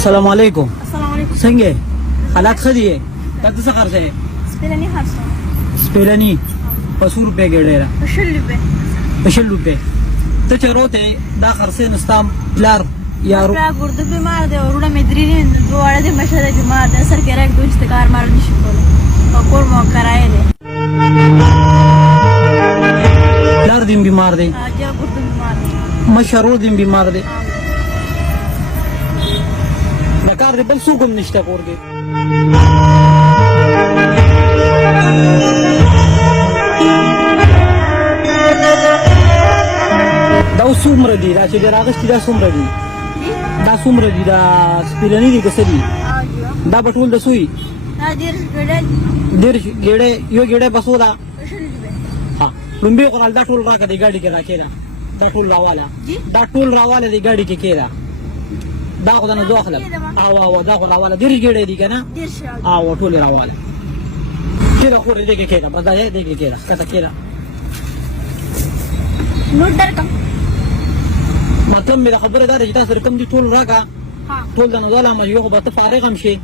السلام علیکم. السلام علیکم. څنګه حالات ښه دي؟ دا څه خرڅه دی؟ سپیلني خرڅه. سپیلني په 100 روپے ګړې را. په 100 روپے. په 100 روپے. ته چې روته دا خرڅه نستام پلار یارو. پلار ګرده بیمار دی ورونه مې درې نه دوه دې مشه بیمار دی سر کې راک دوی کار مار نشي کولای. او کور مو کرای دی. پلار دې بیمار دی. اجا ګرده بیمار دی. مشرو دې بیمار دی. دا کار دې بل څوک هم نشته کور کې. دا څومره دي دا چې راغستې دا څومره دي؟ دا څومره دي دا سپیلني دي که څه دي؟ دا به ټول د سوی؟ دا دېرش ګېډې دي. دېرش ګېډې یو ګېډې به څو ده؟ په 100 روپے. ها لومبۍ قرال دا ټول راکړه دې ګاډي کې راکېږده دا ټول راواله دا ټول راواله دې ګاډي کې کېږده دا خو نه زه اخلم او دا خو راواله دېرش ګېډې دي که نه؟ او ټولې راواله کېږده خو دې کې کېږده بس دا دې کې کېږده ښکته کېږده نوټ درکړم. مطلب مې د خبره دا ده چې تاسو رقم دي ټول راکړه ټول د نو ځاله مجبور خو به ته فارغ هم شې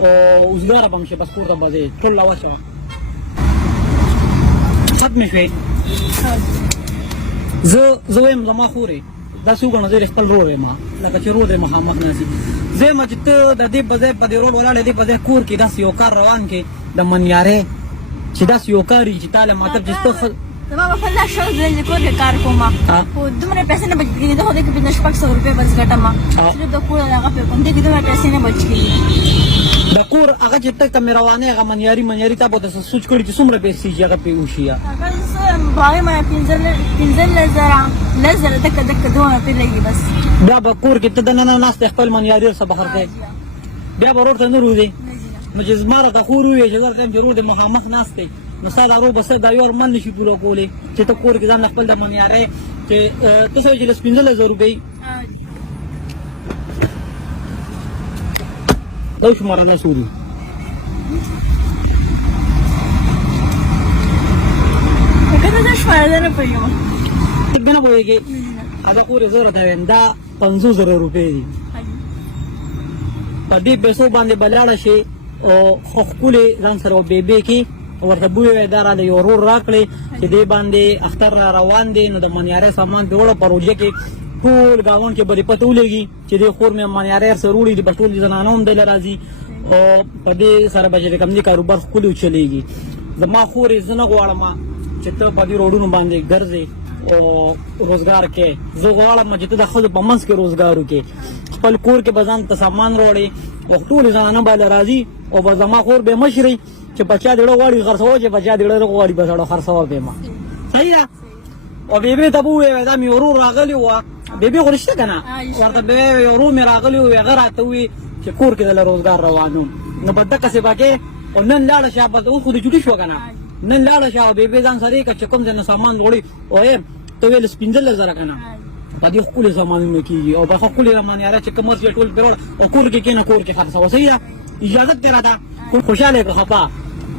او اوزګاره به هم شې بس کور ته به ځې ټول راواچوه ختمې شوې زه وایم زما خورې داسې وګڼه زه خپل رور یم لکه چې رور یې مخامخ ناست زه یم چې ته د دې په ځای په دې روډ ولاړې دې په ځای کور کې داسې یو کار روان کې د منیارۍ چې داسې یو کار وي چې تاله مطلب چې ته زما به خپل لاس شل زه کور کې کار کوم خو دومره پیسې نه بچ کېږي زه خو دې کې 500 روپۍ بس ګټم صرف د کور هغه پرې کوم دې کې دومره پیسې نه بچ کېږي د کور هغه چې ته کمې روانې هغه منیاري تا به داسې سوچ کړي چې څومره پیسې چې هغه پرې وشي هغې ما 15,000 دکه دونه پرې لګي بس بیا به کور کې ته دننه ناست خپل منیاري ورسه به خرڅوې بیا به روډ ته نه روځې نو چې زما راته خور ووایې چې دلته یم چې روډ یې مخامخ ناست دی نو ستا دا رو به دا یو ارمان نشي پوره کولی چې ته کور کې ځان خپل د منیارۍ چې ته څه وایې چې لس 15,000 روپۍ دا شماره نه سوري که ته شماره نه پوهېږم ته بیا نه پوهېږې دا کور یې زه راته وایم دا 50,000 روپۍ دي په دې پیسو باندې به لاړه شي او ښکلې ځان سره بیبې کې ورته بوی وایي دا راله یو رور راکړې چې دې باندې اختر را روان دی نو د منیارۍ سامان پرې وړه په روژه کې ټول ګاونډ کې به دې پته ولګي چې دې خور مې منیارۍ سره وړي دي به ټول زنانه هم دله راځي او په دې سره به چې کوم دې کاروبار ښکلي وچلېږي زما خور یې زه نه غواړم چې ته په دې روډونو باندې ګرځې او روزګار کې زه غواړم چې ته د ښځو په منځ کې روزګار وکړې خپل کور کې به ځان ته سامان راوړې او ټولې زنانه به راځي او به زما خور به مشري چې بچا دېړه غواړي خرڅوه چې بچا دېړه غواړي به سړی خرڅوه به ما صحیح ده او بیبې ته به ووایې دا مې ورور راغلی وه بیبې خو رشته که نه ورته به وایې یو ورور مې راغلی و هغه راته ووایي چې کور کې دله روزګار روان وم نو به دقسې به کې او نن لاړه شه بس اوس خو دې چوټي شوه که نه نن لاړه شه او بیبې ځان سره یې که چې کوم ځای نه سامان وړي وایې ته ویل 15,000 که نه په دې ښکلې سامانونه کېږي او به ښه ښکلې منیاره چې کوم څه ټول پرې وړ او کور کې کېنه کور کې خرڅوه صحیح ده اجازت دې راته خوشحاله که خفه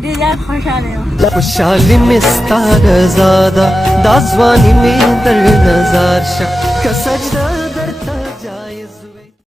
ډېر زیات خوشحاله یم خوشحالي مې ستا رضا ده دا ځواني مې در نظر شه که سجده